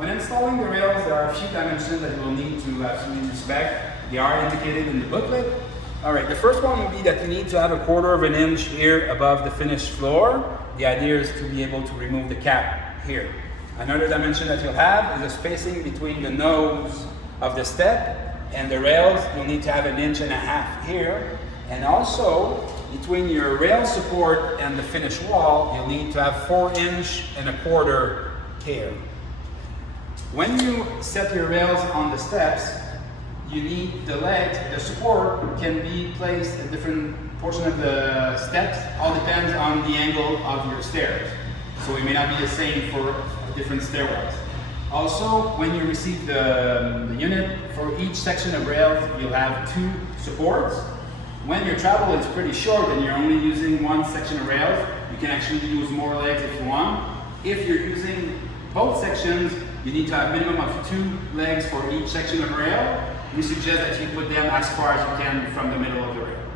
When installing the rails, there are a few dimensions that you will need to absolutely respect. They are indicated in the booklet. All right, the first one would be that you need to have 1/4 of an inch here above the finished floor. The idea is to be able to remove the cap here. Another dimension that you'll have is the spacing between the nose of the step and the rails. You'll need to have 1.5 inches here. And also, between your rail support and the finished wall, you'll need to have 4.25 inches here. When you set your rails on the steps, you need the legs, the support can be placed at different portion of the steps. All depends on the angle of your stairs. So it may not be the same for different stairwells. Also, when you receive the unit, for each section of rails, you'll have 2 supports. When your travel is pretty short and you're only using one section of rails, you can actually use more legs if you want. If you're using both sections, you need to have a minimum of 2 legs for each section of rail. We suggest that you put them as far as you can from the middle of the rail.